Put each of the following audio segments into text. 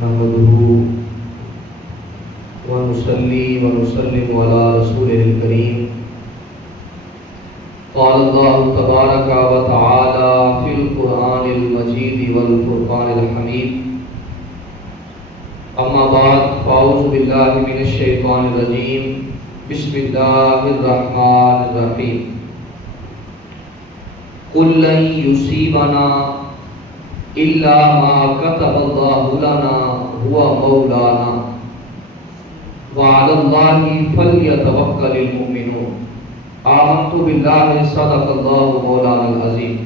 نحمده ونصلي ونسلم على رسوله الكريم. قال الله تبارك وتعالى في القرآن المجيد والفرقان الحميد. أما بعد فأعوذ بالله من الشيطان الرجيم. بسم الله الرحمن الرحيم. قل لن يصيبنا إلا ما كتب الله لنا هو مولانا وعلى الله فليتوكل المؤمنون. آمنت بالله صدق الله مولانا العظيم.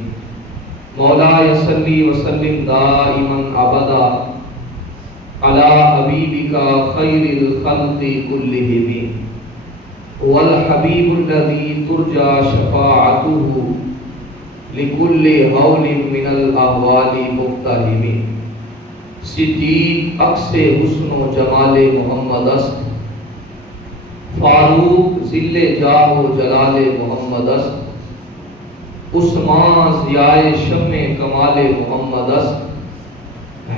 مولاي صل وسلم دائما أبدا على حبيبك خير الخلق كلهم والحبيب الذي ترجى شفاعته لكل هول من الأهوال مقتحم. صدیق عکس حسن و جمال محمد است، فاروق ذل جاہ و جلال محمد است، عثمان ضیاء شمع کمال محمد است،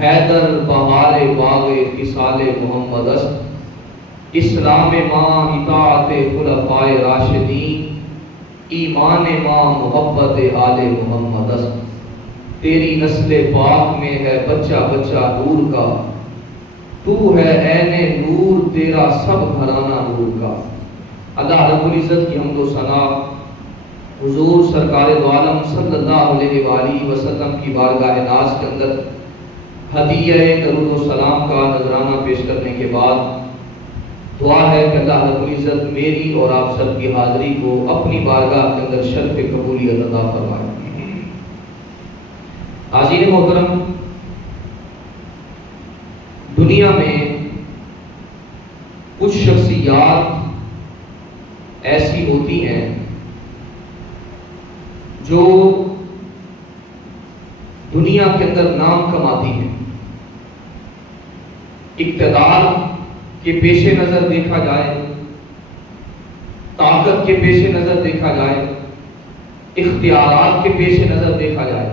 حیدر بہار باغ خصال محمد است، اسلام ماں اطاعت خلفائے راشدین، ایمان ماں محبت آل محمد است. تیری نسل پاک میں ہے بچہ بچہ نور کا، تو ہے عین نور تیرا سب گھرانہ نور کا. اللہ رب العزت کی حمد و ثنا حضور سرکار دو عالم صلی اللہ علیہ وآلہ وسلم کی بارگاہ ناز کے اندر ہدیہ درود و سلام کا نذرانہ پیش کرنے کے بعد دعا ہے کہ اللہ رب العزت میری اور آپ سب کی حاضری کو اپنی بارگاہ کے اندر شرف قبولیت عطا فرمائے. حاضرین محترم، دنیا میں کچھ شخصیات ایسی ہوتی ہیں جو دنیا کے اندر نام کماتی ہیں. اقتدار کے پیش نظر دیکھا جائے، طاقت کے پیش نظر دیکھا جائے، اختیارات کے پیش نظر دیکھا جائے،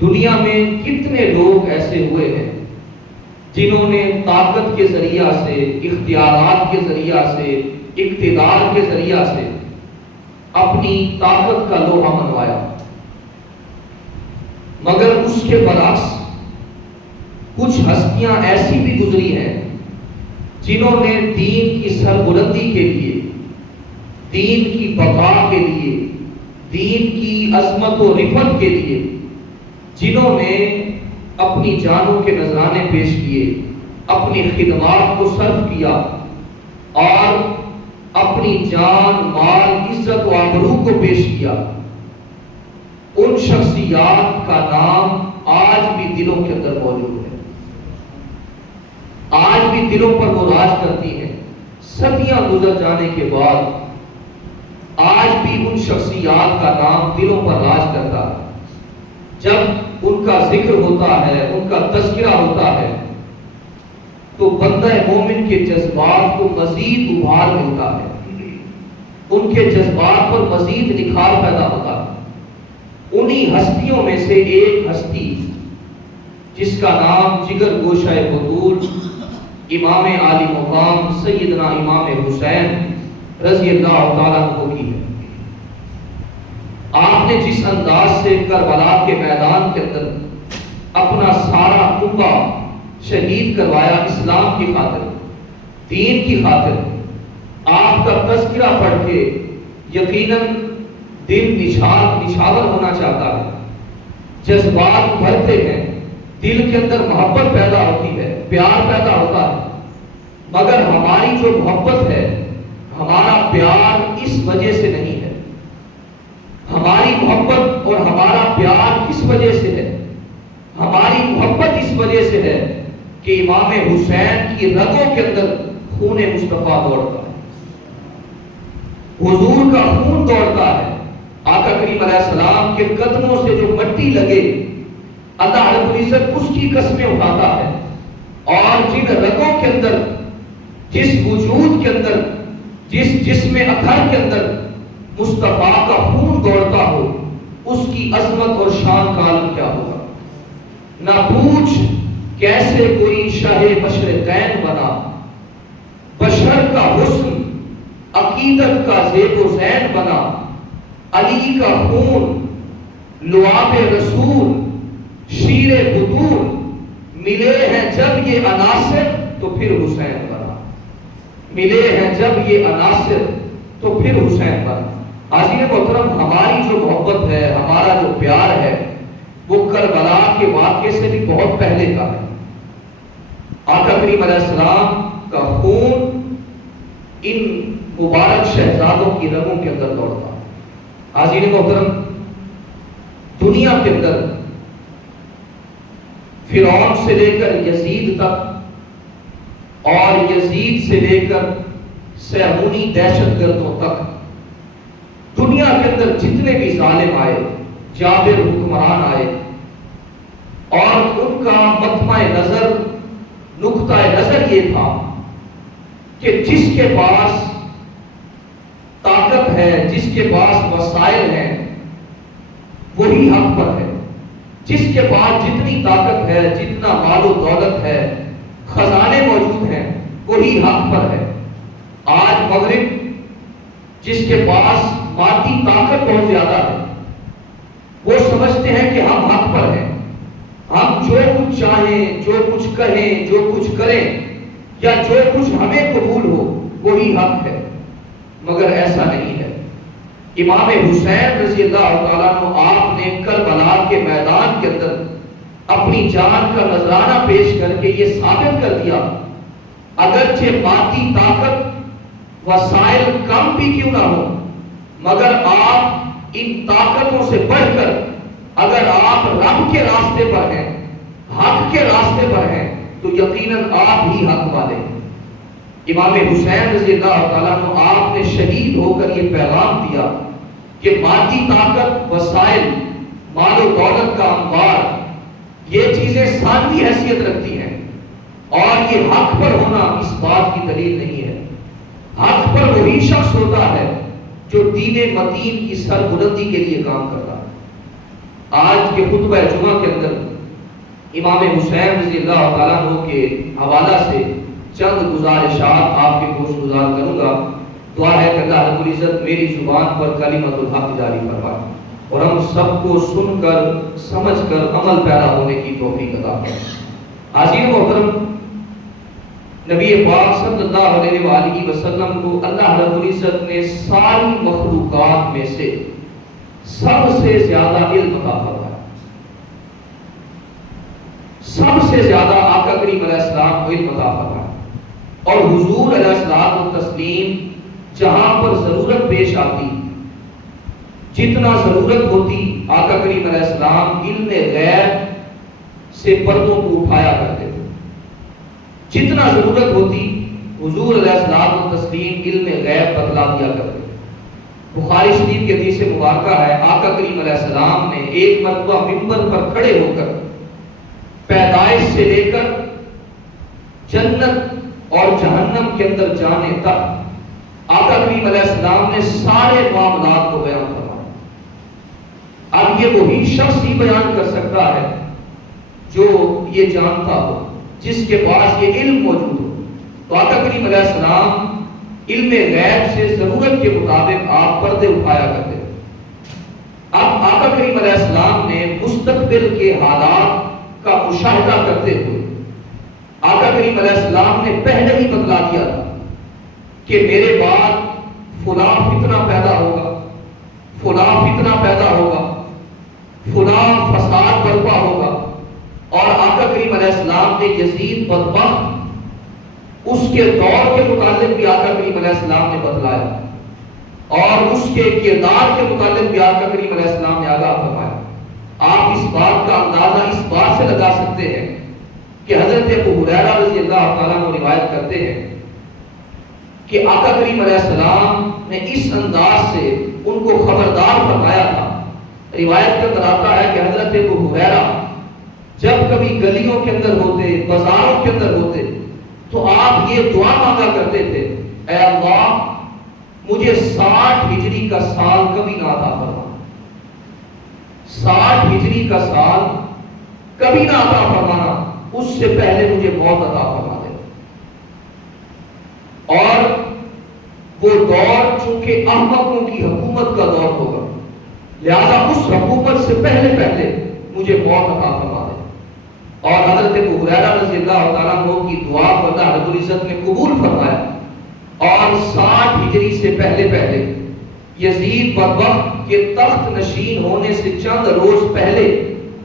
دنیا میں کتنے لوگ ایسے ہوئے ہیں جنہوں نے طاقت کے ذریعہ سے، اختیارات کے ذریعہ سے، اقتدار کے ذریعہ سے اپنی طاقت کا لوہا منوایا. مگر اس کے برعکس کچھ ہستیاں ایسی بھی گزری ہیں جنہوں نے دین کی سربلندی کے لیے، دین کی بقا کے لیے، دین کی عظمت و رفعت کے لیے، جنہوں نے اپنی جانوں کے نذرانے پیش کیے، اپنی خدمات کو صرف کیا اور اپنی جان، مال، عزت و آبرو کو پیش کیا. ان شخصیات کا نام آج بھی دلوں کے اندر موجود ہے، آج بھی دلوں پر وہ راج کرتی ہیں. صدیاں گزر جانے کے بعد آج بھی ان شخصیات کا نام دلوں پر راج کرتا ہے. جب ان کا ذکر ہوتا ہے، ان کا تذکرہ ہوتا ہے، تو بندہ مومن کے جذبات کو مزید ابھار ملتا ہے، ان کے جذبات پر مزید نکھار پیدا ہوتا ہے. انہی ہستیوں میں سے ایک ہستی جس کا نام جگر گوشہ بطول امام عالی مقام سیدنا امام حسین رضی اللہ تعالیٰ عنہ کی ہے. آپ نے جس انداز سے کربلا کے میدان کے اندر اپنا سارا کنبہ شہید کروایا اسلام کی خاطر، دین کی خاطر، آپ کا تذکرہ پڑھ کے یقیناً دل نچھاور ہونا چاہتا ہے، جذبات بھرتے ہیں، دل کے اندر محبت پیدا ہوتی ہے، پیار پیدا ہوتا ہے. مگر ہماری جو محبت ہے، ہمارا پیار اس وجہ سے نہیں ہے. ہماری محبت اور ہمارا پیار کس وجہ سے ہے؟ ہماری محبت اس وجہ سے ہے کہ امام حسین کی رگوں کے اندر خون مصطفیٰ دوڑتا ہے، حضور کا خون دوڑتا ہے. آقا کریم علیہ السلام کے قدموں سے جو مٹی لگے، اللہ رب العزت اس کی قسمیں اٹھاتا ہے. اور جن رگوں کے اندر، جس وجود کے اندر، جس جسم اطہر کے اندر مصطفیٰ کا خون دوڑتا ہو، اس کی عظمت اور شان کا عالم کیا ہوگا. نہ پوچھ کیسے کوئی شاہ مشرقین بنا، بشر کا حسن عقیدت کا زیب و زین بنا، علی کا خون لعاب رسول شیر بطول، ملے ہیں جب یہ عناصر تو پھر حسین بنا، ملے ہیں جب یہ عناصر تو پھر حسین بنا۔ حاضرین محترم، ہماری جو محبت ہے، ہمارا جو پیار ہے، وہ کربلا کے واقعے سے بھی بہت پہلے کا ہے۔ آقا کریم علیہ السلام کا خون ان مبارک شہزادوں کی رگوں کے اندر دوڑتا۔ حاضرین محترم، دنیا کے اندر فرعون سے لے کر یزید تک اور یزید سے لے کر صہیونی دہشت گردوں تک، دنیا کے اندر جتنے بھی ظالم آئے، جابر حکمران آئے، اور ان کا مطمع نظر، نقطہ نظر یہ تھا کہ جس کے پاس طاقت ہے، جس کے پاس وسائل ہیں، وہی حق پر ہے۔ جس کے پاس جتنی طاقت ہے، جتنا مال و دولت ہے، خزانے موجود ہیں، وہی حق پر ہے۔ آج مغرب جس کے پاس مادی طاقت بہت زیادہ ہے، وہ سمجھتے ہیں کہ ہم حق پر ہیں، ہم جو کچھ چاہیں، جو کچھ کہیں، جو کچھ کریں، یا جو کچھ ہمیں قبول ہو وہی حق ہے، مگر ایسا نہیں ہے۔ امام حسین رضی اللہ تعالیٰ عنہ، آپ نے کربلا کے میدان کے اندر اپنی جان کا نذرانہ پیش کر کے یہ ثابت کر دیا، اگرچہ مادی طاقت، وسائل کم بھی کیوں نہ ہو، مگر آپ ان طاقتوں سے بڑھ کر اگر آپ رب کے راستے پر ہیں، حق کے راستے پر ہیں، تو یقیناً آپ ہی حق والے ہیں۔ امام حسین رضی اللہ تعالیٰ عنہ، آپ نے شہید ہو کر یہ پیغام دیا کہ مادی طاقت، وسائل، مال و دولت کا انبار، یہ چیزیں ثانوی حیثیت رکھتی ہیں، اور یہ حق پر ہونا اس بات کی دلیل نہیں ہے۔ حق پر وہی شخص ہوتا ہے جو دین متین کی سربلندی کے لیے کام کرتا ہے۔ آج کے خطبہ جمعہ کے اندر امام حسین رضی اللہ تعالیٰ عنہ کے حوالہ سے چند گزارشات آپ کے گوش گزار کروں گا۔ دعا ہے کہ اللہ رب العزت میری زبان پر کلمۃ الحق جاری فرمائے، اور ہم سب کو سن کر، سمجھ کر عمل پیدا ہونے کی توفیق عطا فرمائے۔ حاضرین محترم، نبی پاک صلی اللہ علیہ وآلہ وسلم کو اللہ رب العزت نے ساری مخلوقات میں سے سب سے زیادہ علم عطا فرمایا۔ سب سے زیادہ آقا کریم علیہ السلام کو علم عطا فرمایا، اور حضور علیہ السلام و تسلیم جہاں پر ضرورت پیش آتی، جتنا ضرورت ہوتی، آقا کریم علیہ السلام علم غیب سے پردوں کو اٹھایا کرتے تھے۔ جتنا ضرورت ہوتی، حضور علیہ السلام و تسلیم علم غیب بتلا دیا کرتے۔ بخاری شریف کی حدیث مبارکہ ہے، آقا کریم علیہ السلام نے ایک مرتبہ منبر پر کھڑے ہو کر پیدائش سے لے کر جنت اور جہنم کے اندر جانے تک آقا کریم علیہ السلام نے سارے معاملات کو بیان فرمایا۔ اب یہ وہی شخص ہی بیان کر سکتا ہے جو یہ جانتا ہو، جس کے پاس یہ علم موجود ہو۔ تو آقا کریم علیہ السلام علم غیب سے ضرورت کے مطابق آپ پردے اٹھایا کرتے۔ اب آقا کریم علیہ السلام نے مستقبل کے حالات کا مشاہدہ کرتے ہوئے آقا کریم علیہ السلام نے پہلے ہی بتلا دیا تھا کہ میرے بعد فلاں فتنہ پیدا ہوگا، فلاں فتنہ پیدا ہوگا، فلاں فساد برپا ہوگا۔ اور آقا کریم علیہ السلام نے یزید بدبخت، اس کے دور کے متعلق بھی آقا کریم علیہ السلام نے بتلایا، اور اس کے کردار کے متعلق بھی آقا کریم علیہ السلام نے آگاہ فرمایا۔ آپ اس بات کا اندازہ اس بات سے لگا سکتے ہیں کہ حضرت ابو ہریرہ رضی اللہ تعالیٰ عنہ روایت کرتے ہیں کہ آقا کریم علیہ السلام نے اس انداز سے ان کو خبردار فرمایا تھا۔ روایت کے اندر آتا ہے کہ حضرت ابو ہریرہ جب کبھی گلیوں کے اندر ہوتے، بازاروں کے اندر ہوتے، تو آپ یہ دعا مانگا کرتے تھے، اے اللہ مجھے 60 ہجری کا سال کبھی نہ عطا فرما، 60 ہجری کا سال کبھی نہ عطا فرمانا، اس سے پہلے مجھے موت عطا فرما دے۔ اور وہ دور چونکہ احمقوں کی حکومت کا دور ہوگا، لہذا اس حکومت سے پہلے مجھے موت عطا فرما دے۔ اور حضرت ابو ہریرہ رضی اللہ تعالیٰ عنہ کی دعا کو اللہ رب العزت نے قبول فرمایا، اور 60 ہجری سے پہلے یزید بدبخت کے تخت نشین ہونے سے چند روز پہلے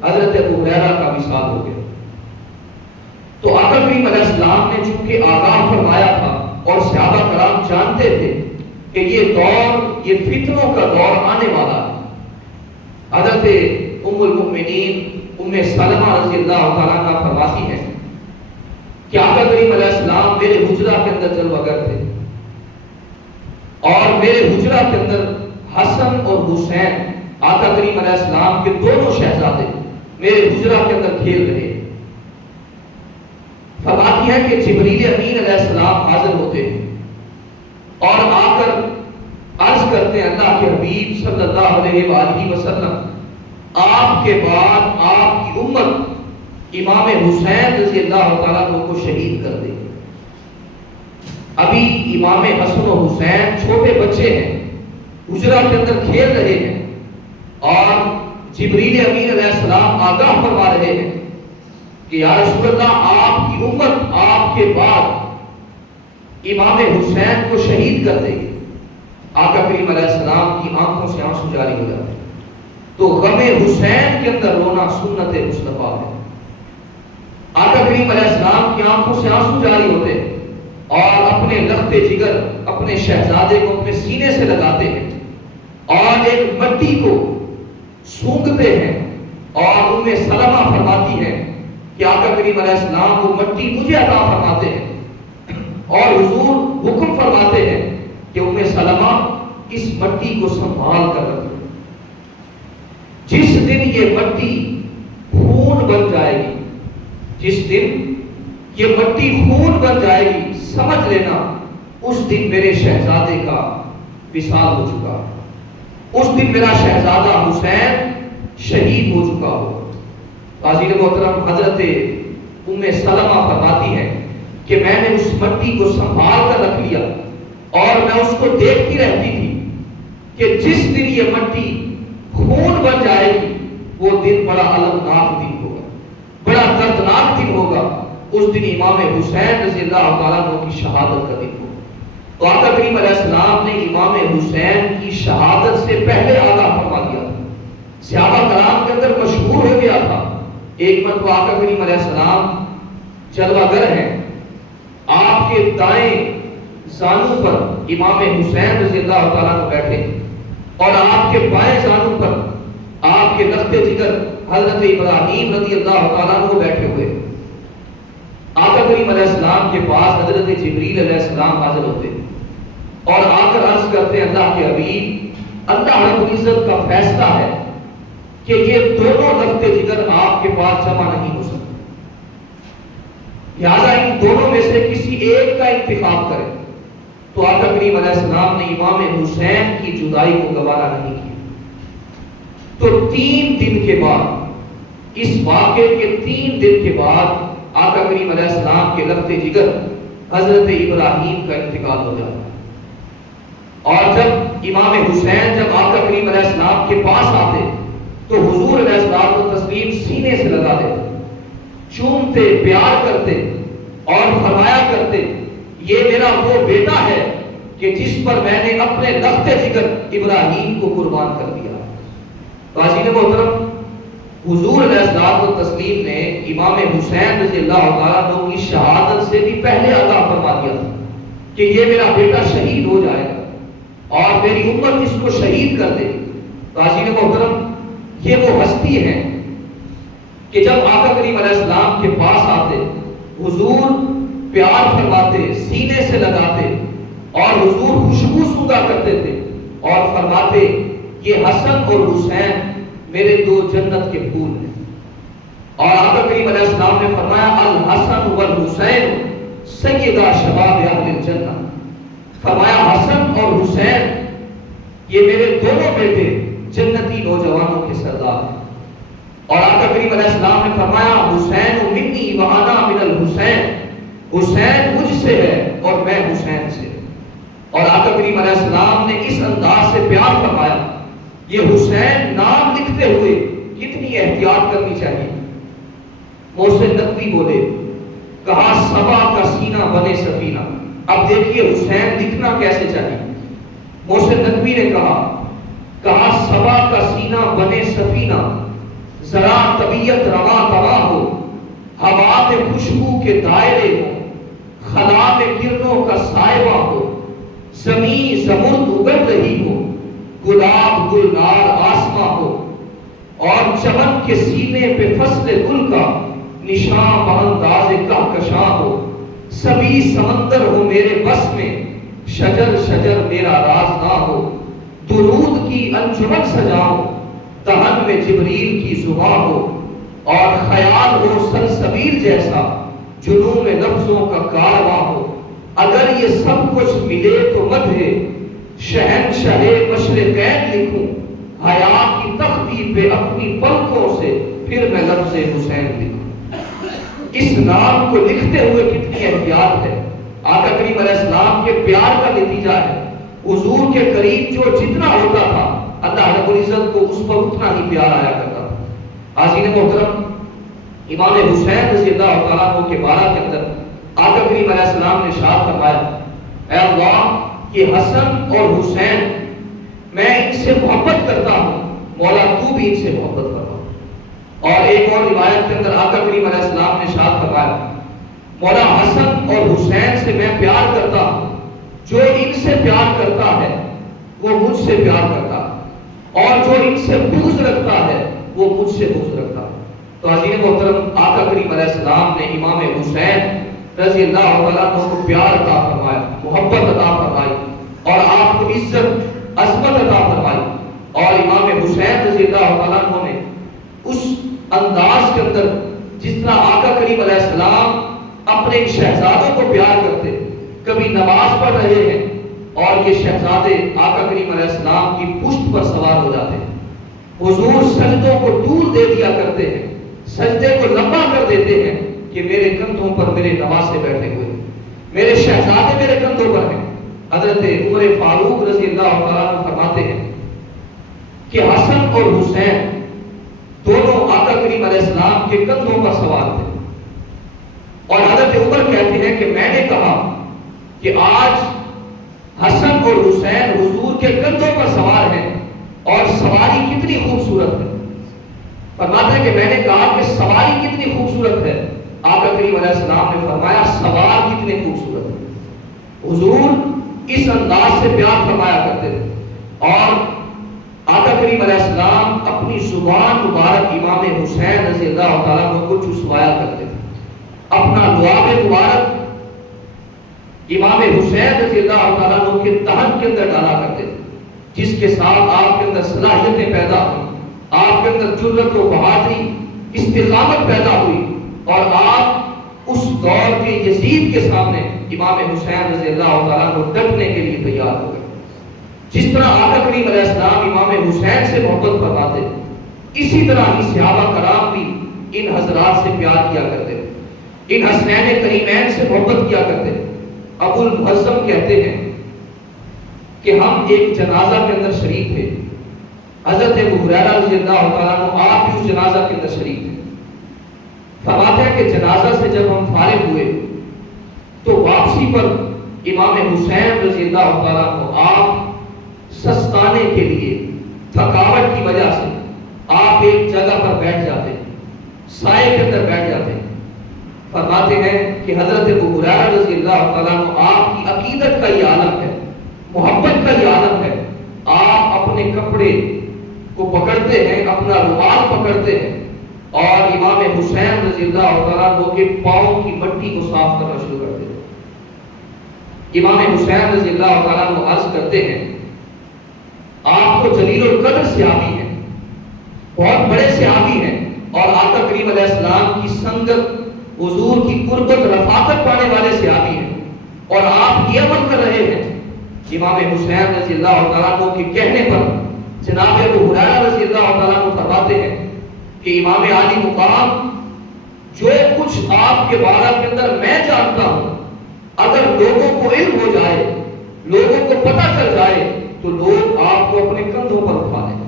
حضرت ابو ہریرہ کا وصال ہو گیا۔ تو آقا کریم علیہ السلام نے چونکہ آگاہ فرمایا تھا اور صحابہ کرام جانتے تھے کہ یہ دور، یہ فتنوں کا دور آنے والا ہے۔ حضرت ام المؤمنین ام سلمہ رضی اللہ تعالیٰ عنہ فرماتی ہیں کہ آقا کریم علیہ السلام میرے حجرہ کے اندر جلوہ گر تھے، اور میرے حجرہ کے اندر حسن اور حسین آقا کریم علیہ السلام کے دونوں شہزادے میرے حجرہ کے اندر کھیل رہے۔ فرماتی ہے کہ جبریل امین علیہ السلام حاضر ہوتے ہیں اور آ کر عرض کرتے ہیں اللہ کے حبیب صلی اللہ علیہ وآلہ وسلم، آپ کے بعد آپ کی امت امام حسین رضی اللہ تعالیٰ عنہ کو شہید کر دے۔ ابھی امام حسن و حسین چھوٹے بچے ہیں، حجرہ کے اندر کھیل رہے ہیں، اور جبریل امین علیہ السلام آگاہ فرما رہے ہیں کہ یا رسول اللہ، آپ کی امت آپ کے بعد امام حسین کو شہید کر دے گی۔ آقا کریم علیہ السلام کی آنکھوں سے آنسو جاری ہو جاتے ہیں۔ تو غم حسین کے اندر رونا سنت مصطفیٰ ہے۔ آقا کریم علیہ السلام کی آنکھوں سے آنسو جاری ہوتے ہیں اور اپنے لخت جگر اپنے شہزادے کو اپنے سینے سے لگاتے ہیں اور ایک مٹی کو سونگتے ہیں، اور ام سلمہ فرماتی ہیں کہ آقا کریم علیہ السلام وہ مٹی مجھے عطا فرماتے ہیں، اور حضور حکم فرماتے ہیں کہ ام سلمہ اس مٹی کو سنبھال کر رکھو۔ جس دن یہ مٹی خون بن جائے گی، جس دن یہ مٹی خون بن جائے گی، سمجھ لینا اس دن میرے شہزادے کا وصال ہو چکا، اس دن میرا شہزادہ حسین شہید ہو چکا ہو۔ حاضرین محترم، حضرت ام سلمہ فرماتی ہے کہ میں نے اس مٹی کو سنبھال کر رکھ لیا، اور میں اس کو دیکھتی رہتی تھی کہ جس دن یہ مٹی خون بن جائے گی، وہ دن بڑا المناک دن ہوگا، بڑا دردناک دن ہوگا۔ اس دن امام حسین رضی اللہ تعالیٰ عنہ کی شہادت کا دن ہوگا۔ تو آقا کریم علیہ السلام نے امام حسین کی شہادت سے پہلے آگاہ فرما دیا تھا۔ صحابہ کرام کے اندر مشہور ہو گیا تھا۔ ایک مرتبہ آقا کریم علیہ السلام جلوہ گر ہیں، آپ کے دائیں زانوں پر امام حسین رضی اللہ تعالیٰ عنہ بیٹھے، اور آپ کے بائیں زانوں پر آپ کے لخت جگر حضرت ابراہیم رضی اللہ تعالیٰ عنہ بیٹھے ہوئے۔ آقا کریم علیہ السلام کے پاس حضرت جبریل علیہ السلام حاضر ہوتے اور آ کر عرض کرتے ہیں اللہ کے حبیب، اللہ رب العزت کا فیصلہ ہے کہ یہ دونوں لخت جگر آپ کے پاس جمع نہیں ہو سکتے، لہذا ان دونوں میں سے کسی ایک کا انتخاب کریں۔ تو آقا کریم علیہ السلام نے امام حسین کی جدائی کو گوارا نہیں کیا۔ تو 3 دن کے بعد، اس واقعے کے 3 دن کے بعد، آقا کریم علیہ السلام کے لخت جگر حضرت ابراہیم کا انتقال ہو جاتا ہے۔ اور جب امام حسین جب آقا کریم علیہ السلام کے پاس آتے تو حضور علیہ السلام کو تسلیم سینے سے لگا دیتے، چومتے، پیار کرتے اور فرمایا کرتے یہ میرا وہ بیٹا ہے کہ جس پر میں نے اپنے لخت جگر ابراہیم کو قربان کر دیا۔ حاضرین محترم، حضور علیہ السلام و تسلیم نے امام حسین رضی اللہ تعالیٰ عنہ کی شہادت سے بھی پہلے آگاہ فرما دیا تھا کہ یہ میرا بیٹا شہید ہو جائے گا اور میری امت اس کو شہید کر دے گی۔ حاضرین محترم، یہ وہ ہستی ہیں کہ جب آقا کریم علیہ السلام کے پاس آتے، حضور پیار فرماتے، سینے سے لگاتے، اور حضور خوشبو سونگا کرتے تھے اور فرماتے یہ حسن اور حسین میرے 2 جنت کے پھول ہیں۔ اور آقا کریم علیہ السلام نے فرمایا الحسن والحسین سیدہ شباب اہل الجنہ، فرمایا حسن اور حسین یہ میرے دونوں بیٹے جنتی نوجوانوں کے سردار ہیں۔ اور آقا کریم علیہ السلام نے فرمایا حسین منی وانا حسین مجھ سے ہے اور میں حسین سے۔ اور آقا کریم علیہ السلام نے اس انداز سے پیار فرمایا، یہ حسین نام لکھتے ہوئے کتنی احتیاط کرنی چاہیے۔ محسن نقوی بولے، کہا صبا کا سینہ بنے سفینہ۔ اب دیکھیے حسین لکھنا کیسے چاہیے۔ محسن نقوی نے کہا صبا کا سینہ بنے سفینہ، ذرا طبیعت رواں دواں ہو، ہوا میں خوشبو کے دائرے ہو، خلا میں کرنوں کا سائبہ ہو، زمین زمرد اگل رہی ہو، گلاب گلنار آسماں ہو، اور چمن کے سینے پہ فصل گل کا نشان بانداز کہکشاں ہو، سبھی سمندر ہو میرے بس میں، شجر شجر میرا راز نہ ہو، درود کی انجمن سجاؤں، دہن میں جبریل کی زباں ہو، اور خیال ہو سلسبیل جیسا، جنون لفظوں کا کارواں ہو۔ اگر یہ سب کچھ ملے تو مدح شہنشاہ مشرقین لکھوں، حیا کی تختی پہ اپنی پلکوں سے پھر میں لفظ حسین لکھوں۔ اس نام کو لکھتے ہوئے کتنی احتیاط ہے۔ آقا کریم علیہ السلام کے پیار کا نتیجہ ہے، حضور کے قریب جو جتنا ہوتا تھا اللہ رب العزت کو اس پر اتنا ہی پیار آیا کرتا تھا۔ حاضرین محترم، امام حسین رضی اللہ تعالیٰ عنہ کے بارہ کے اندر آقا کریم علیہ السلام نے ارشاد فرمایا، اے اللہ یہ حسن اور حسین میں ان سے محبت کرتا ہوں، مولا تو بھی ان سے محبت کرتا۔ اور ایک اور روایت کے اندر آقا کریم علیہ السلام نے ارشاد فرمایا، مولا حسن اور حسین سے میں پیار کرتا ہوں، جو ان سے پیار کرتا ہے وہ مجھ سے پیار کرتا، اور جو ان سے بغض رکھتا ہے وہ مجھ سے بغض رکھتا۔ تو عزیز محترم، آقا کریم علیہ السلام نے امام حسین رضی اللہ تعالیٰ عنہ کو پیار عطا فرمایا، محبت عطا فرمائی، اور آپ کو عزت عظمت عطا فرمائی۔ اور امام حسین رضی اللہ تعالیٰ عنہ نے اس انداز کے اندر جس طرح آقا کریم علیہ السلام اپنے شہزادوں کو پیار کرتے، کبھی نماز پڑھ رہے ہیں اور یہ شہزادے آقا کریم علیہ السلام کی پشت پر سوار ہو جاتے ہیں، حضور سجدوں کو طول دے دیا کرتے ہیں، سجدے کو لمبا کر دیتے ہیں کہ میرے کندھوں پر میرے نواسے بیٹھے ہوئے، میرے شہزادے میرے کندھوں پر ہیں۔ حضرت عمر فاروق رضی اللہ تعالیٰ عنہ فرماتے ہیں کہ حسن اور حسین دونوں آقا کریم علیہ السلام کے کندھوں پر سوار تھے، اور حضرت عمر کہتے ہیں کہ میں نے کہا کہ آج حسن اور حسین حضور کے کندھوں پر سوار ہیں، اور سواری کتنی خوبصورت ہے۔ فرماتے ہیں کہ میں نے کہا کہ سواری کتنی خوبصورت ہے، آقا کریم علیہ السلام نے فرمایا سوار کتنے خوبصورت ہے۔ حضور اس انداز سے پیار فرمایا کرتے تھے، اور آقا کریم علیہ السلام اپنی زبان مبارک امام حسین رضی اللہ تعالیٰ عنہ کو چسوایا کرتے تھے، اپنا لعاب مبارک امام حسین رضی اللہ تعالیٰ عنہ کے دہن کے اندر ڈالا کرتے تھے، جس کے ساتھ آپ کے اندر صلاحیتیں پیدا ہوئی، آپ کے اندر جرأت و بہادری استقامت پیدا ہوئی، اور آپ اس دور کے یزید کے سامنے امام حسین رضی اللہ تعالیٰ عنہ ڈٹنے کے لیے تیار ہو گئے۔ جس طرح آقا کریم علیہ السلام امام حسین سے محبت فرماتے، اسی طرح ہی صحابہ کرام بھی ان حضرات سے پیار کیا کرتے، ان حسنین کریمین سے محبت کیا کرتے۔ ابو المحزم کہتے ہیں کہ ہم ایک جنازہ کے اندر شریک تھے، حضرت ابو ہریرہ رضی اللہ تعالیٰ عنہ آپ بھی اس جنازہ کے اندر شریک تھے۔ فرماتے ہیں کہ جنازہ سے جب ہم فارغ ہوئے تو واپسی پر امام حسین رضی اللہ تعالیٰ عنہ آپ سستانے کے لیے تھکاوٹ کی وجہ سے آپ ایک جگہ پر بیٹھ جاتے، سائے کے اندر بیٹھ جاتے۔ فرماتے ہیں کہ حضرت ابو ہریرہ رضی اللہ تعالیٰ عنہ آپ کی عقیدت کا یہ عالم ہے، محبت کا یہ عالم ہے، آپ اپنے کپڑے کو پکڑتے ہیں، اپنا رومال پکڑتے ہیں، اور امام حسین رضی اللہ تعالیٰ عنہ کے پاؤں کی مٹی کو صاف کرنا شروع کرتے ہیں۔ امام حسین رضی اللہ تعالیٰ عنہ عرض کرتے ہیں آپ تو جلیل القدر صحابی ہیں، بہت بڑے صحابی ہیں، اور آقا کریم علیہ السلام کی سنگت، حضور کی قربت، رفاقت پانے والے صحابی ہیں، اور آپ یہ عمل کر رہے ہیں۔ امام حسین رضی اللہ تعالیٰ عنہ کے کہنے پر جناب ابو ہریرہ رضی اللہ تعالیٰ عنہ فرماتے ہیں کہ امام عالی مقام جو کچھ آپ کے بارے کے اندر میں جانتا ہوں اگر لوگوں کو علم ہو جائے، لوگوں کو پتہ چل جائے، تو لوگ آپ کو اپنے کندھوں پر اٹھا لیں،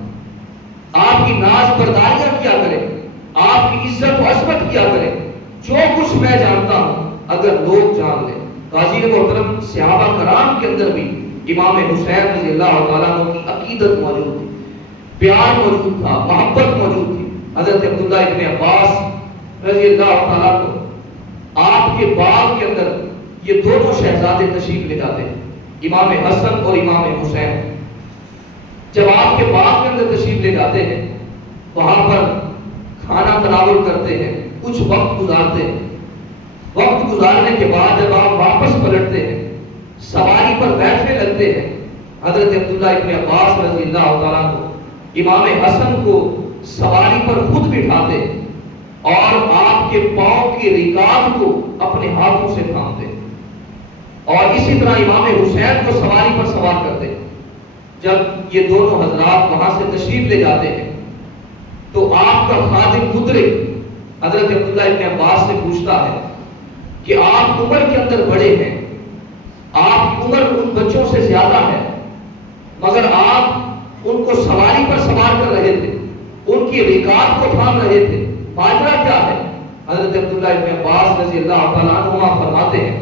آپ کی ناز برداریاں کیا کریں، آپ کی عزت و عظمت کیا کریں۔ جو کچھ میں جانتا ہوں اگر لوگ جان لیں۔ حاضرین محترم، صحابہ کرام کے اندر بھی امام حسین رضی اللہ تعالیٰ عنہ کی عقیدت موجود تھی، پیار موجود تھا، محبت موجود تھی۔ حضرت عبداللہ ابن عباس رضی اللہ تعالیٰ عنہ آپ کے باغ کے اندر یہ دونوں شہزادے تشریف لے جاتے ہیں، امام حسن اور امام حسین۔ جب آپ کے باغ کے اندر تشریف لے جاتے ہیں، وہاں پر کھانا تناول کرتے ہیں، کچھ وقت گزارتے ہیں۔ وقت گزارنے کے بعد جب آپ واپس پلٹتے ہیں، سواری پر بیٹھنے لگتے ہیں، حضرت عبداللہ ابن عباس رضی اللہ تعالیٰ عنہ امام حسن کو سواری پر خود بٹھاتے اور آپ کے پاؤں کی رکاب کو اپنے ہاتھوں سے تھامتے، اور اسی طرح امام حسین کو سواری پر سوار کرتے۔ جب یہ دونوں حضرات وہاں سے تشریف لے جاتے ہیں تو آپ کا خادم مدرک حضرت عبداللہ ابن عباس سے پوچھتا ہے کہ آپ عمر کے اندر بڑے ہیں، آپ کی عمر ان بچوں سے زیادہ ہے، مگر آپ ان کو سواری پر سوار کر رہے تھے، ان کی رکاب کو تھام رہے تھے، ماجرا کیا ہے؟ حضرت عبداللہ ابن عباس رضی اللہ تعالیٰ عنہ فرماتے ہیں،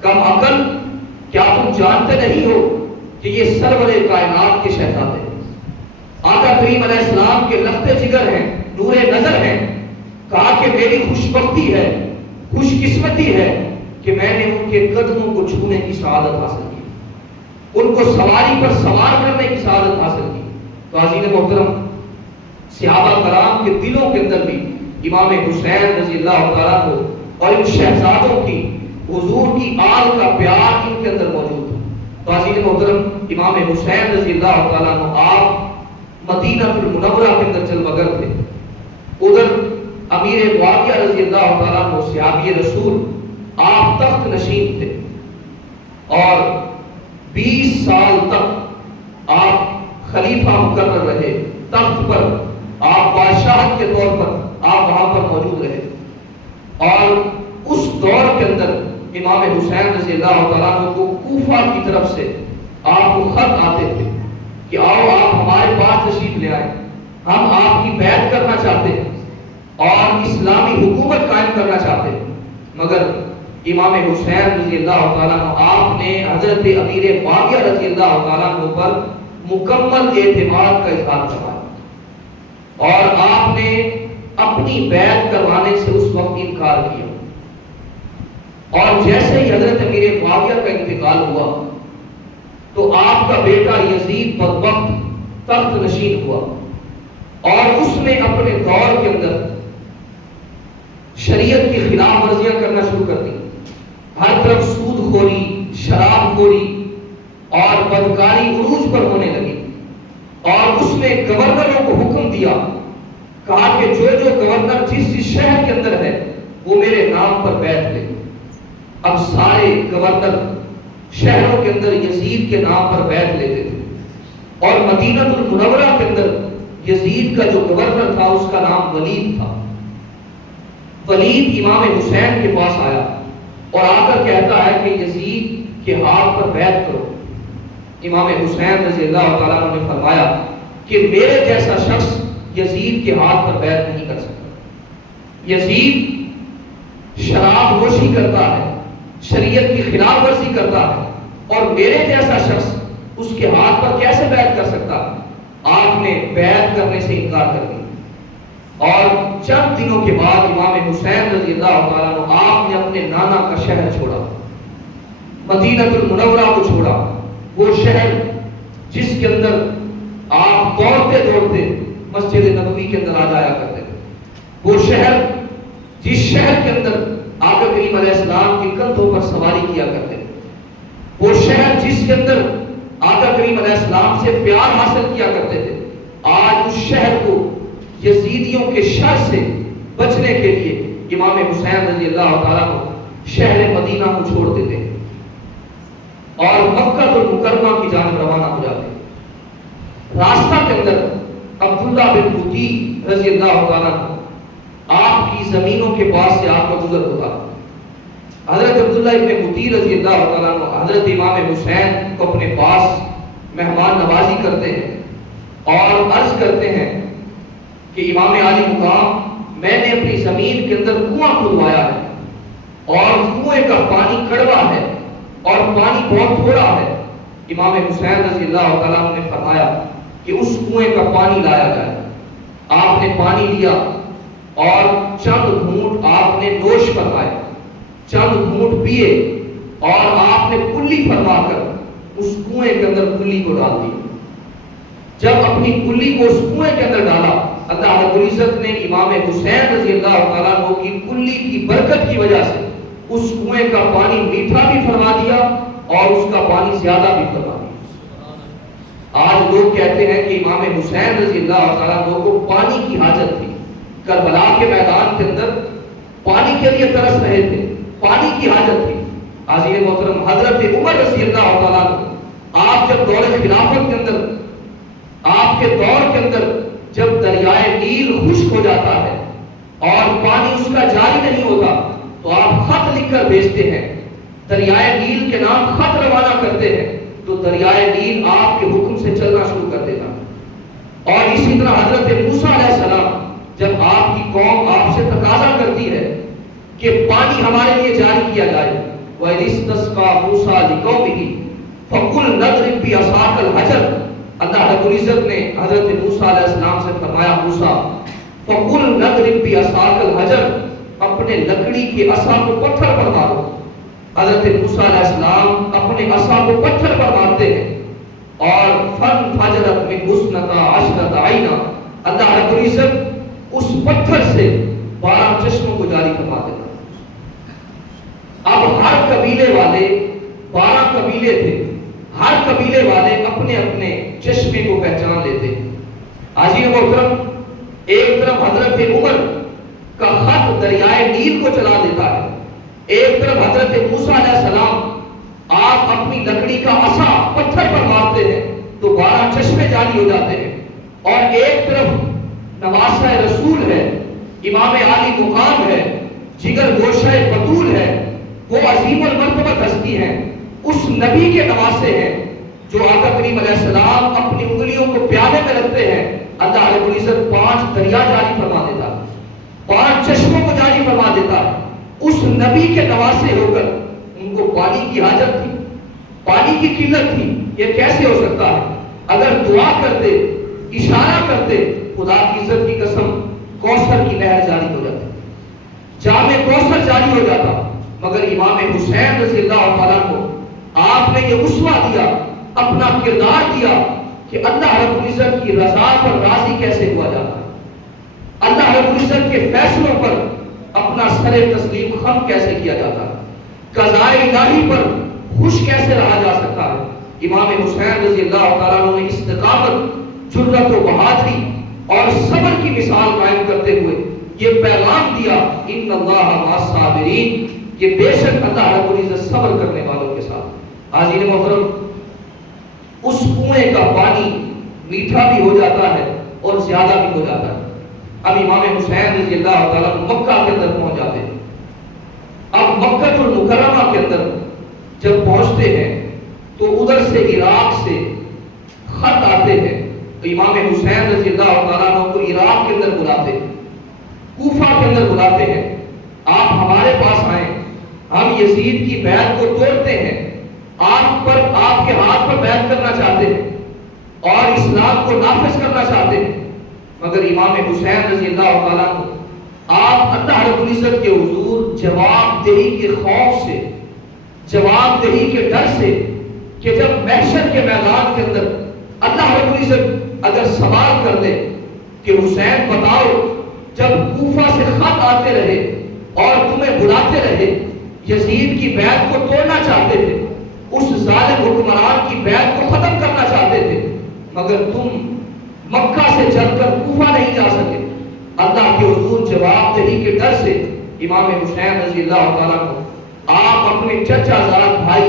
کم عقل، کیا تم جانتے نہیں ہو کہ یہ سرور کائنات کے شہزادے ہیں، آقا کریم علیہ السلام کے لخت جگر ہیں، نور نظر ہیں۔ کہا کہ میری خوش بختی ہے، خوش قسمتی ہے کہ میں نے ان کے قدموں کو چھونے کی سعادت حاصل کی، ان کو سواری پر سوار کرنے کی سعادت حاصل کی۔ تو عزیز محترم، صحابہ کرام کے دلوں کے اندر بھی امام حسین رضی اللہ تعالیٰ کو اور ان شہزادوں کی حضور کی آل کا پیار ان کے اندر موجود تھا۔ تو عزیز محترم، امام حسین رضی اللہ تعالیٰ عنہ آپ مدینہ المنورہ کے اندر چل مگر تھے، ادھر امیر معاویہ رضی اللہ تعالیٰ عنہ صحابی رسول آپ تخت نشین تھے، اور 20 سال تک آپ خلیفہ مقرر رہے، تخت پر آپ بادشاہت کے طور پر آپ وہاں پر موجود رہے۔ اور اس دور کے اندر امام حسین رضی اللہ تعالیٰ عنہ کو کوفہ کی طرف سے آپ کو خط آتے تھے کہ آؤ آپ ہمارے پاس تشریف لے آئیں، ہم آپ کی بیعت کرنا چاہتے ہیں اور اسلامی حکومت قائم کرنا چاہتے ہیں۔ مگر امام حسین رضی اللہ تعالیٰ عنہ آپ نے حضرت امیر معاویہ رضی اللہ تعالیٰ عنہ پر مکمل اعتماد کا اظہار کروایا، اور آپ نے اپنی بیعت کروانے سے اس وقت انکار کیا۔ اور جیسے ہی حضرت امیر معاویہ کا انتقال ہوا تو آپ کا بیٹا یزید بدبخت تخت نشین ہوا، اور اس نے اپنے دور کے اندر شریعت کی خلاف ورزیاں کرنا شروع کر دی۔ ہر طرف سود خوری، شراب خوری اور بدکاری عروج پر ہونے لگی، اور اس نے گورنروں کو حکم دیا، کہا کہ جو گورنر جس شہر کے اندر ہے وہ میرے نام پر بیعت لے۔ اب سارے گورنر شہروں کے اندر یزید کے نام پر بیعت لیتے تھے، اور مدینہ المنورہ کے اندر یزید کا جو گورنر تھا اس کا نام ولید تھا۔ ولید امام حسین کے پاس آیا اور آ کر کہتا ہے کہ یزید کے ہاتھ پر بیعت کرو۔ امام حسین رضی اللہ تعالیٰ عنہ نے فرمایا کہ میرے جیسا شخص یزید کے ہاتھ پر بیعت نہیں کر سکتا۔ یزید شراب نوشی کرتا ہے، شریعت کی خلاف ورزی کرتا ہے، اور میرے جیسا شخص اس کے ہاتھ پر کیسے بیعت کر سکتا؟ آپ نے بیعت کرنے سے انکار کر دیا، اور چند دنوں کے بعد امام حسین رضی اللہ تعالیٰ عنہ آپ نے اپنے نانا کا شہر چھوڑا، مدینہ المنورہ کو چھوڑا، وہ شہر جس کے اندر آپ دوڑتے دوڑتے مسجد نبوی کے اندر آ جایا کرتے تھے، وہ شہر جس شہر کے اندر آقا کریم علیہ السلام کے کندھوں پر سواری کیا کرتے تھے، وہ شہر جس کے اندر آقا کریم علیہ السلام سے پیار حاصل کیا کرتے تھے، آج اس شہر کو یزیدیوں کے شر سے بچنے کے لیے امام حسین رضی اللہ تعالیٰ کو شہر مدینہ کو چھوڑ دیتے اور مکہ المکرمہ کی جانب روانہ ہو جاتے۔ راستہ کے اندر عبداللہ بن بطی رضی اللہ تعالیٰ آپ کی زمینوں کے پاس سے آپ کا گزر ہوتا۔ حضرت عبداللہ عبداللہ ابن مطیع رضی اللہ تعالیٰ عنہ حضرت امام حسین کو اپنے پاس مہمان نوازی کرتے ہیں اور عرض کرتے ہیں کہ امام عالی مقام، میں نے اپنی زمین کے اندر کنواں کھدوایا ہے اور کنویں کا پانی کڑوا ہے اور پانی بہت تھوڑا ہے۔ امام حسین رضی اللہ تعالیٰ عنہ نے فرمایا کہ اس کنویں کا پانی لایا جائے۔ آپ نے پانی لیا اور چند گھونٹ آپ نے نوش فرمائے، چند گھونٹ پیے اور آپ نے کلی فرما کر اس کنویں کے اندر کلی کو ڈال دیا۔ جب اپنی کلی کو اس کنویں کے اندر ڈالا، اللہ رب العزت نے امام حسین رضی اللہ تعالیٰ عنہ کی کلی کی برکت کی وجہ سے اس کنویں کا پانی میٹھا بھی فرما دیا اور اس کا پانی زیادہ بھی فرما دیا۔ آج لوگ کہتے ہیں کہ امام حسین رضی اللہ تعالیٰ عنہ کو پانی کی حاجت تھی، کربلا کے میدان کے اندر پانی کے لیے ترس رہے تھے، پانی کی حاجت تھی۔ عزیز محترم، حضرت عمر رضی اللہ تعالیٰ عنہ، آپ جب دور خلافت کے اندر، آپ کے دور کے اندر جب دریائے نیل خشک ہو جاتا ہے اور پانی اس کا جاری نہیں ہوتا تو آپ خط لکھ کر بھیجتے ہیں، دریائے نیل کے نام خط روانہ کرتے ہیں، تو دریائے نیل آپ کے حکم سے چلنا شروع کر دیتا۔ اور اسی طرح حضرت موسیٰ علیہ السلام، جب آپ کی قوم آپ سے تقاضا کرتی ہے کہ پانی ہمارے لیے جاری کیا جائے، وَإِذِ اسْتَسْقَىٰ مُوسَىٰ لِقَوْمِهِ فَقُلْ نَضْرِب بِّعَصَاكَ الْحَجَرَ۔ اللہ رب العزت نے حضرت موسیٰ علیہ السلام سے فرمایا، موسیٰ فَقُلْ نَضْرِب بِّعَصَاكَ الْحَجَرَ، اپنے لکڑی کے عصا کو پتھر پر مارو۔ حضرت موسیٰ علیہ السلام اپنے عصا کو پتھر پر مارتے ہیں اور فَانْفَجَرَتْ مِنْهُ اثْنَتَا عَشْرَةَ عَيْنًا، اللہ رب العزت اس پتھر سے 12 چشموں کو جاری فرما دیتا۔ اب ہر قبیلے والے، 12 قبیلے تھے، ہر قبیلے والے اپنے اپنے چشمے کو پہچان لیتے۔ عزیز محترم، ایک طرف حضرت عمر کا خط دریائے نیل کو چلا دیتا ہے، ایک طرف حضرت موسیٰ علیہ السلام آپ اپنی لکڑی کا عصا پتھر پر مارتے ہیں تو 12 چشمے جاری ہو جاتے ہیں، اور ایک طرف نواسہ رسول ہے، امام عالی مقام ہے، جگر گوشہ بطول ہے، وہ عظیم المرتبہ ہستی ہیں، اس نبی کے نواسے ہیں جو آقا کریم علیہ السلام اپنی انگلیوں کو پیالے میں رکھتے ہیں، اللہ رب العزت 5 دریا جاری فرما دیتا ہے، 5 چشموں کو جاری فرما دیتا ہے۔ اس نبی کے نواسے ہو کر ان کو پانی کی حاجت تھی، پانی کی قلت تھی، یہ کیسے ہو سکتا ہے؟ اگر دعا کرتے، اشارہ کرتے، خدا کی عزت کی قسم کوثر کی نہر جاری ہو جاتی، جام کوثر جاری ہو جاتا، مگر امام حسین رضی اللہ تعالیٰ کو آپ نے یہ اسوہ دیا، اپنا کردار دیا کہ اللہ رب العزت کی رضا پر راضی کیسے ہوا جاتا ہے، اللہ رب العزت کے فیصلوں پر اپنا سر تسلیم خم کیسے کیا جاتا ہے، قضاء الہی پر خوش کیسے رہا جا سکتا ہے۔ امام حسین رضی اللہ تعالیٰ عنہ نے استقامت، جرأت و بہادری اور صبر کی مثال قائم کرتے ہوئے یہ پیغام دیا، ان اللہ مع الصابرین، کہ بے شک اللہ رب العزت صبر کرنے والوں کے ساتھ۔ حاضرین محترم، اس کنویں کا پانی میٹھا بھی ہو جاتا ہے اور زیادہ بھی ہو جاتا ہے۔ اب امام حسین رضی اللہ تعالیٰ مکہ کے اندر پہنچ جاتے ہیں۔ اب مکہ المکرمہ کے اندر جب پہنچتے ہیں تو ادھر سے عراق سے خط آتے ہیں، تو امام حسین رضی اللہ تعالیٰ کو عراق کے اندر بلاتے ہیں، کوفہ کے اندر بلاتے ہیں، آپ ہمارے پاس آئیں، ہم یزید کی بیعت کو توڑتے ہیں، آپ پر، آپ کے ہاتھ پر بیعت کرنا چاہتے ہیں اور اسلام کو نافذ کرنا چاہتے ہیں۔ مگر امام حسین رضی اللہ تعالیٰ عنہ آپ اللہ رب العزت کے حضور جواب دہی کے خوف سے، جواب دہی کے ڈر سے، کہ جب محشر کے میدان کے اندر اللہ رب العزت اگر سوال کر دے کہ حسین بتاؤ، جب کوفہ سے خط آتے رہے اور تمہیں بلاتے رہے، یزید کی بیعت کو توڑنا چاہتے تھے، اس ظالم حکمران کی بیعت کو ختم کرنا چاہتے تھے، مگر تم مکہ سے چل کر کوفہ نہیں جا سکے، اللہ کے حضور جواب دہی کے ڈر سے امام حسین رضی اللہ تعالیٰ کو آپ اپنے چچا زاد بھائی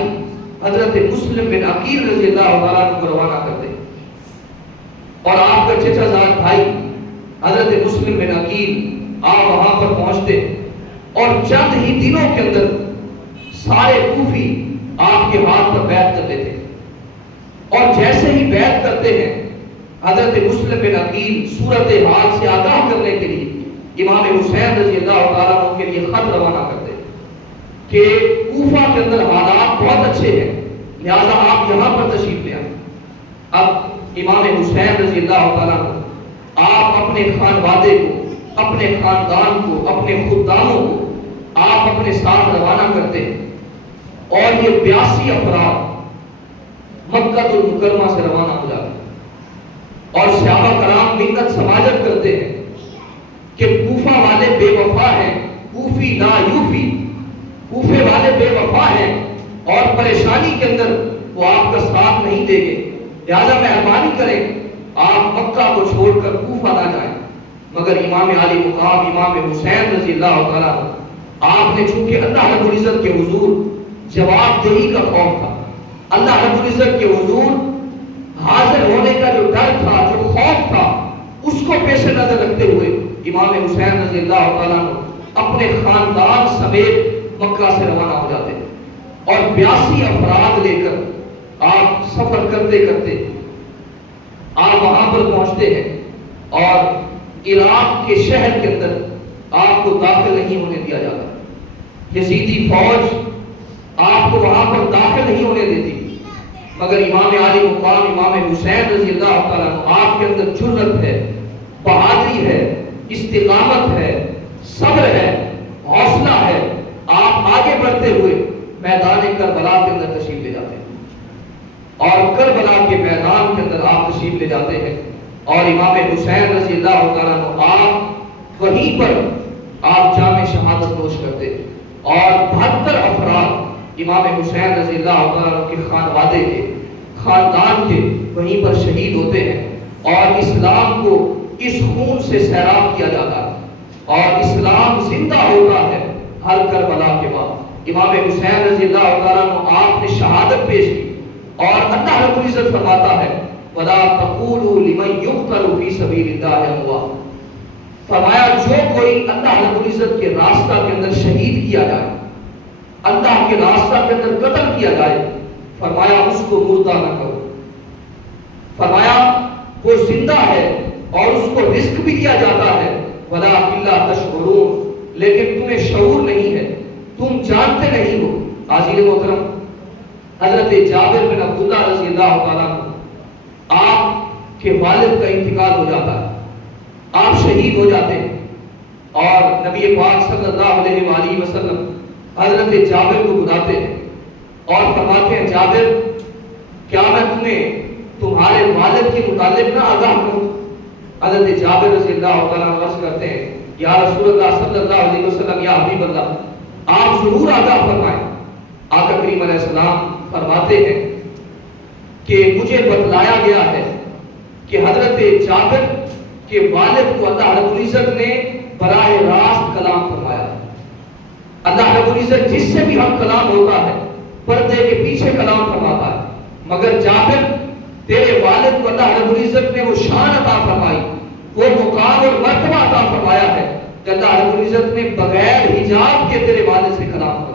حضرت مسلم بن عقیل رضی اللہ تعالیٰ کو روانہ کرتے، اور آپ کا چچا زاد بھائی حضرت مسلم بن عقیل آپ وہاں پر پہنچتے اور چند ہی دنوں کے اندر سارے کوفی آپ کے ہاتھ پر بیعت کر لیتے ہیں، اور جیسے ہی بیعت کرتے ہیں حضرت مسلم بن عقیل صورت حال سے آگاہ کرنے کے لیے امام حسین رضی اللہ تعالیٰ عنہ کے لیے خط روانہ کرتے ہیں کہ کوفہ کے اندر حالات بہت اچھے ہیں، لہذا آپ یہاں پر تشریف لے آئیں۔ اب امام حسین رضی اللہ تعالیٰ عنہ آپ اپنے خانوادے کو، اپنے خاندان کو، اپنے خداموں کو آپ اپنے ساتھ روانہ کرتے ہیں، اور یہ 82 افراد مکہ المکرمہ سے روانہ ہو جاتے ہیں، اور صحابہ کرام منت سماجت کرتے ہیں کہ کوفہ والے بے وفا ہیں، کوفی لا یوفی، کوفے والے بے وفا ہیں اور پریشانی کے اندر وہ آپ کا ساتھ نہیں دیں گے، لہذا مہربانی کریں آپ مکہ کو چھوڑ کر کوفہ نہ جائیں۔ مگر امام علی مقام امام حسین رضی اللہ تعالیٰ آپ نے چونکہ اللہ رب العزت کے حضور جواب دہی کا خوف تھا، اللہ رب العزت کے حضور حاضر ہونے کا جو ڈر تھا، جو خوف تھا، اس کو پیش نظر رکھتے ہوئے امام حسین رضی اللہ تعالیٰ اپنے خاندان سمیت مکہ سے روانہ ہو جاتے ہیں، اور 82 افراد لے کر آپ سفر کرتے کرتے آپ وہاں پر پہنچتے ہیں، اور عراق کے شہر کے اندر آپ کو داخل نہیں ہونے دیا جاتا۔ یزیدی فوج آپ کو وہاں پر داخل نہیں ہونے دیتی، مگر امام علی مقام امام حسین رضی اللہ تعالیٰ آپ کے اندر جرأت ہے، بہادری ہے، استقامت ہے، صبر ہے، حوصلہ ہے، آپ آگے بڑھتے ہوئے میدان کربلا کے اندر تشریف لے جاتے ہیں، اور کربلا کے میدان کے اندر آپ تشریف لے جاتے ہیں، اور امام حسین رضی اللہ تعالیٰ آپ وہیں پر آپ جام شہادت نوش کرتے ہیں، اور 72 افراد امام حسین رضی اللہ تعالیٰ کے خانوادے کے، خاندان کے وہیں پر شہید ہوتے ہیں، اور اسلام کو اس خون سے سیراب کیا جاتا ہے، اور اسلام زندہ ہوتا ہے ہر کربلا کے بعد۔ امام حسین رضی اللہ تعالیٰ آپ نے شہادت پیش کی، اور اللہ رب العزت فرماتا ہے وَلَا تَقُولُوا لِمَنْ يُقْتَلُ فِي سَبِيلِ اللَّهِ أَمْوَاتٌ، فرمایا جو کوئی اللہ رب العزت کے راستہ کے اندر شہید کیا جائے، اللہ کے راستہ کے اندر قتل کیا جائے، فرمایا اس کو مردہ نہ کرو، فرمایا وہ زندہ ہے اور اس کو رزق بھی دیا جاتا ہے، وَلَٰكِنْ لَا تَشْعُرُونَ، لیکن تمہیں شعور نہیں ہے، تم جانتے نہیں ہو۔ حاضرین محترم، حضرت جابر بن عبداللہ رضی اللہ تعالیٰ آپ کے والد کا انتقال ہو جاتا ہے، آپ شہید ہو جاتے ہیں، اور نبی پاک صلی اللہ علیہ وآلہ وسلم حضرت جابر کو بلاتے ہیں اور فرماتے ہیں جابر کیا میں تمہیں تمہارے والد کے متعلق نہ آگاہ کروں؟ حضرت جابر رضی اللہ تعالیٰ عرض کرتے ہیں یا رسول اللہ صلی اللہ علیہ وسلم، یا حبیب اللہ، آپ ضرور آگاہ فرمائیں۔ آقا کریم علیہ السلام فرماتے ہیں کہ مجھے بتلایا گیا ہے کہ حضرت جابر کے والد کو اللہ رب العزت نے براہ راست کلام فرمایا۔ اللہ رب العزت جس سے بھی ہم کلام ہوتا ہے پردے کے پیچھے کلام فرماتا ہے، مگر جابر تیرے والد کو اللہ رب العزت نے وہ شان عطا فرمائی، وہ مقام اور مرتبہ عطا فرمایا ہے کہ اللہ رب العزت نے بغیر حجاب کے تیرے والد سے کلام فرمایا،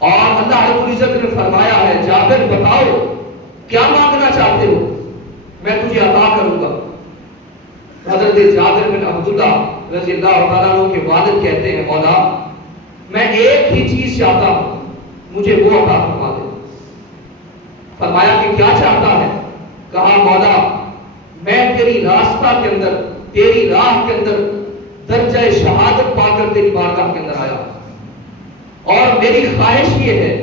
اور اللہ رب العزت نے فرمایا ہے جابر بتاؤ کیا مانگنا چاہتے ہو، میں تجھے عطا کروں گا۔ حضرت جابر بن عبداللہ رضی اللہ تعالیٰ عنہ کے والد کہتے ہیں مولا میں ایک ہی چیز چاہتا ہوں، مجھے وہ عطا فرما دے۔ فرمایا کہ کیا چاہتا ہے؟ کہا مولا میں تیری راستہ کے اندر، تیری راہ کے اندر درجہ شہادت پا کر تیری بارگاہ کے اندر آیا، اور میری خواہش یہ ہے،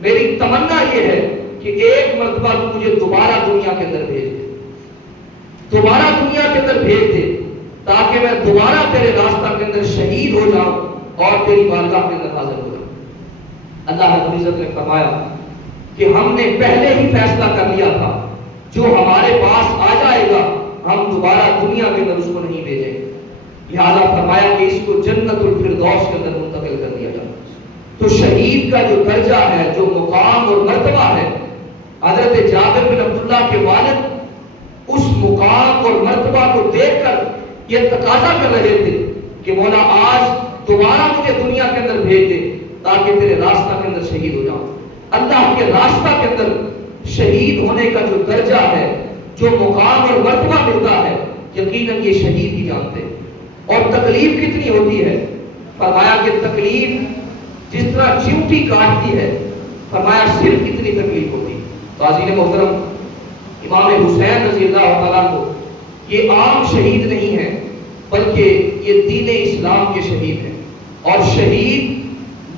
میری تمنا یہ ہے کہ ایک مرتبہ تو مجھے دوبارہ دنیا کے اندر بھیج دے، دوبارہ دنیا کے اندر بھیج دے، تاکہ میں دوبارہ تیرے راستہ کے اندر شہید ہو جاؤں اور تیری بارگاہ کے اندر حاضر ہو جاؤں۔ اللہ رب العزت نے فرمایا کہ ہم نے پہلے ہی فیصلہ کر لیا تھا، جو ہمارے پاس آ جائے گا ہم دوبارہ دنیا کے اندر اس کو نہیں بھیجیں گے، لہذا فرمایا کہ اس کو جنت الفردوس کے اندر منتقل کر دیا جائے۔ تو شہید کا جو درجہ ہے، جو مقام اور مرتبہ ہے، حضرت جابر بن عبداللہ کے والد اس مقام اور مرتبہ کو دیکھ کر یہ تقاضا کر رہے تھے کہ مولا آج دوبارہ مجھے دنیا کے اندر بھیج دے تاکہ تیرے راستہ کے اندر شہید ہو جاؤں۔ اللہ کے راستہ کے اندر شہید ہونے کا جو درجہ ہے، جو مقام اور مرتبہ ملتا ہے، یقیناً یہ شہید ہی جانتے ہیں۔ اور تکلیف کتنی ہوتی ہے؟ فرمایا کہ تکلیف جس طرح چیونٹی کاٹتی ہے، فرمایا صرف اتنی تکلیف ہوتی ہے۔ عزیز محترم، امام حسین رضی اللہ تعالیٰ کو یہ عام شہید نہیں ہے، بلکہ یہ دین اسلام کے شہید ہیں۔ اور شہید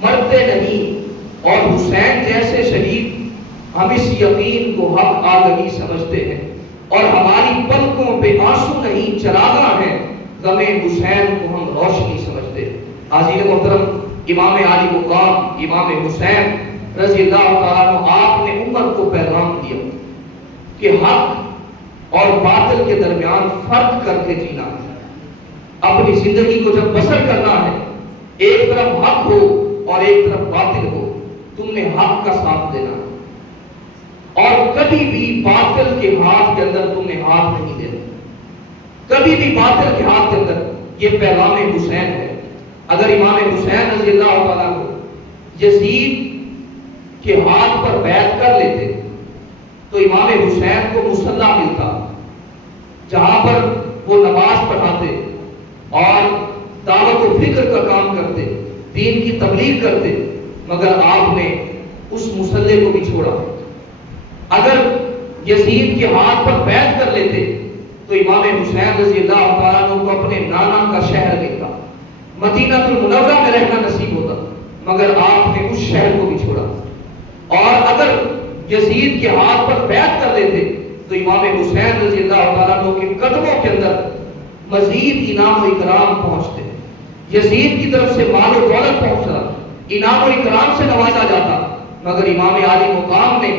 مرتے نہیں، اور حسین جیسے شہید ہم اس یقین کو حق آگہی سمجھتے ہیں، اور ہماری پلکوں پہ آنسو نہیں چراغاں ہیں، غم حسین کو ہم روشنی سمجھتے ہیں۔ عزیز محترم، امام علی مقام امام حسین رضی اللہ تعالیٰ عنہ، آپ نے امت کو پیغام دیا کہ حق اور باطل کے درمیان فرق کر کے جینا ہے۔ اپنی زندگی کو جب بسر کرنا ہے، ایک طرف حق ہو اور ایک طرف باطل ہو، تم نے حق کا ساتھ دینا ہے، اور کبھی بھی باطل کے ہاتھ کے اندر تم نے ہاتھ نہیں دینا۔ کبھی بھی باطل کے ہاتھ کے اندر، یہ پیغام حسین ہے۔ اگر امام حسین رضی اللہ تعالیٰ کو یزید کے ہاتھ پر بیعت کر لیتے تو امام حسین کو مصلح ملتا، جہاں پر وہ نماز پڑھاتے اور دعوت و فکر کا کام کرتے، دین کی تبلیغ کرتے، مگر آپ نے اس مصلح کو بھی چھوڑا۔ اگر یزید کے ہاتھ پر بیعت کر لیتے تو امام حسین رضی اللہ تعالیٰ عنہ کو اپنے نانا کا شہر ملتا، مدینہ المنورہ میں رہنا نصیب ہوتا، مگر آپ نے اس شہر کو بھی چھوڑا۔ اور اگر یزید کے ہاتھ پر بیعت کر لیتے تو امام حسین رضی اللہ تعالیٰ عنہ کے قدموں کے اندر مزید انعام و اکرام پہنچتے، یزید کی طرف سے مال و دولت پہنچتا، انعام و اکرام سے نوازا جاتا، مگر امام علی مقام نے،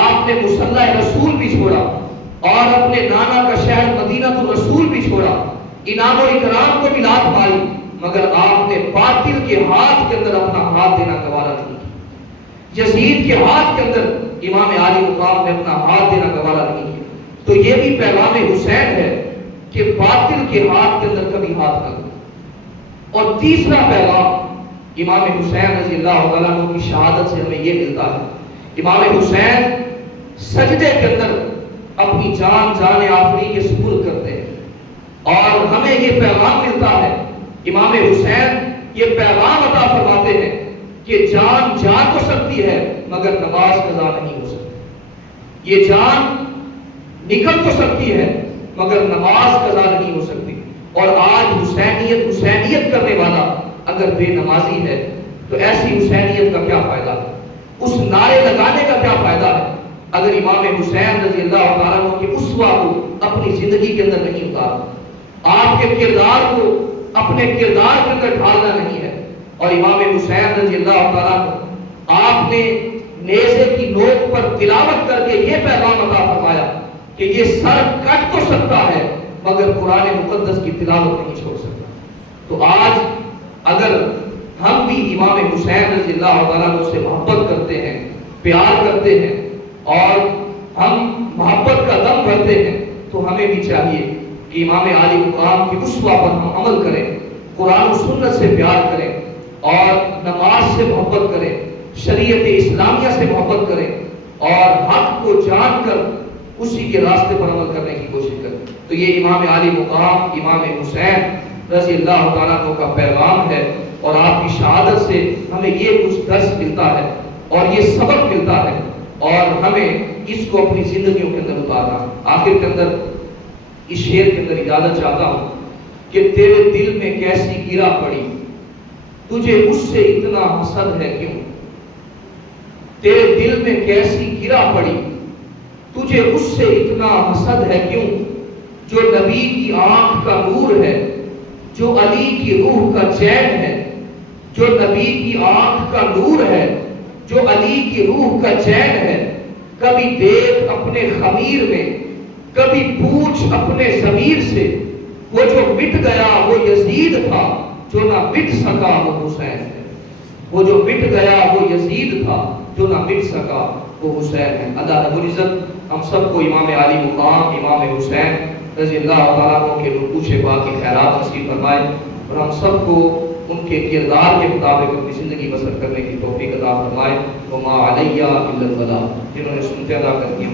آپ نے مصلح رسول بھی چھوڑا اور اپنے نانا کا شہر مدینہ الرسول بھی چھوڑا، انعام و اکرام کو بھی لات ماری، مگر آپ نے باطل کے ہاتھ کے اندر اپنا ہاتھ دینا گوارا نہیں کیا۔ یزید کے ہاتھ کے اندر امام علی مقام نے اپنا ہاتھ دینا گوارا نہیں کیا۔ تو یہ بھی پیغام حسین ہے کہ باطل کے ہاتھ کے اندر کبھی ہاتھ نہ دو۔ اور تیسرا پیغام امام حسین رضی اللہ تعالیٰ عنہ کی شہادت سے ہمیں یہ ملتا ہے، امام حسین سجدے کے اندر اپنی جان آفری کے سپرد کرتے ہیں، اور ہمیں یہ پیغام ملتا ہے، امام حسین یہ پیغام عطا فرماتے ہیں کہ جان جا تو سکتی ہے مگر نماز قضا نہیں ہو سکتی، یہ جان نکل تو سکتی ہے مگر نماز قضا نہیں ہو سکتی۔ اور آج حسینیت کرنے والا اگر بے نمازی ہے تو ایسی حسینیت کا کیا فائدہ ہے؟ اس نعرے لگانے کا کیا فائدہ ہے اگر امام حسین رضی اللہ تعالیٰ عنہ کی اسوہ کو اپنی زندگی کے اندر نہیں اتارا، آپ کے کردار کو اپنے کردار کے اندر ڈھالنا نہیں ہے۔ اور امام حسین رضی اللہ تعالیٰ عنہ آپ نے نیزے کی نوک پر تلاوت کر کے یہ پیغام عطا فرمایا کہ یہ سر کٹ تو سکتا ہے مگر قرآن مقدس کی تلاوت نہیں چھوڑ سکتا۔ تو آج اگر ہم بھی امام حسین رضی اللہ تعالیٰ عنہ سے محبت کرتے ہیں، پیار کرتے ہیں، اور ہم محبت کا دم بھرتے ہیں، تو ہمیں بھی چاہیے کہ امام علی مقام کی اسوہ پر ہم عمل کریں، قرآن و سنت سے پیار کریں، اور نماز سے محبت کریں، شریعت اسلامیہ سے محبت کریں، اور حق کو جان کر اسی کے راستے پر عمل کرنے کی کوشش کریں۔ تو یہ امام علی مقام امام حسین رضی اللہ تعالیٰ عنہ کا پیغام ہے، اور آپ کی شہادت سے ہمیں یہ کچھ درس ملتا ہے اور یہ سبق ملتا ہے، اور ہمیں اس کو اپنی زندگیوں کے اندر اتارنا۔ آخر کے اندر اس شعر کے اندر اجازت چاہتا ہوں کہ تیرے دل میں کیسی گرا پڑی، تجھے اس سے اتنا حسد ہے کیوں؟ تیرے دل میں کیسی گرا پڑی، تجھے اس سے اتنا حسد ہے کیوں؟ جو نبی کی آنکھ کا نور ہے، جو علی کی روح کا چین ہے، جو نبی کی آنکھ کا نور ہے، جو علی کی روح کا چین ہے، کبھی دیکھ اپنے خمیر میں، کبھی پوچھ اپنے ضمیر سے، وہ جو مٹ گیا وہ یزید تھا، جو نہ مٹ سکا وہ حسین ہے۔ وہ جو مٹ گیا وہ یزید تھا، جو نہ مٹ سکا وہ حسین ہے۔ اللہ رب العزت ہم سب کو امام علی مقام امام حسین رضی اللہ تعالیٰ عنہ کے رکوع پاک کی خیرات نصیب فرمائے، اور ہم سب کو ان کے کردار کے مطابق اپنی زندگی بسر کرنے کی توفیق عطا فرمائے. وما علیہ الا البلاغ. جنہوں نے سنتے ادا کر دیا.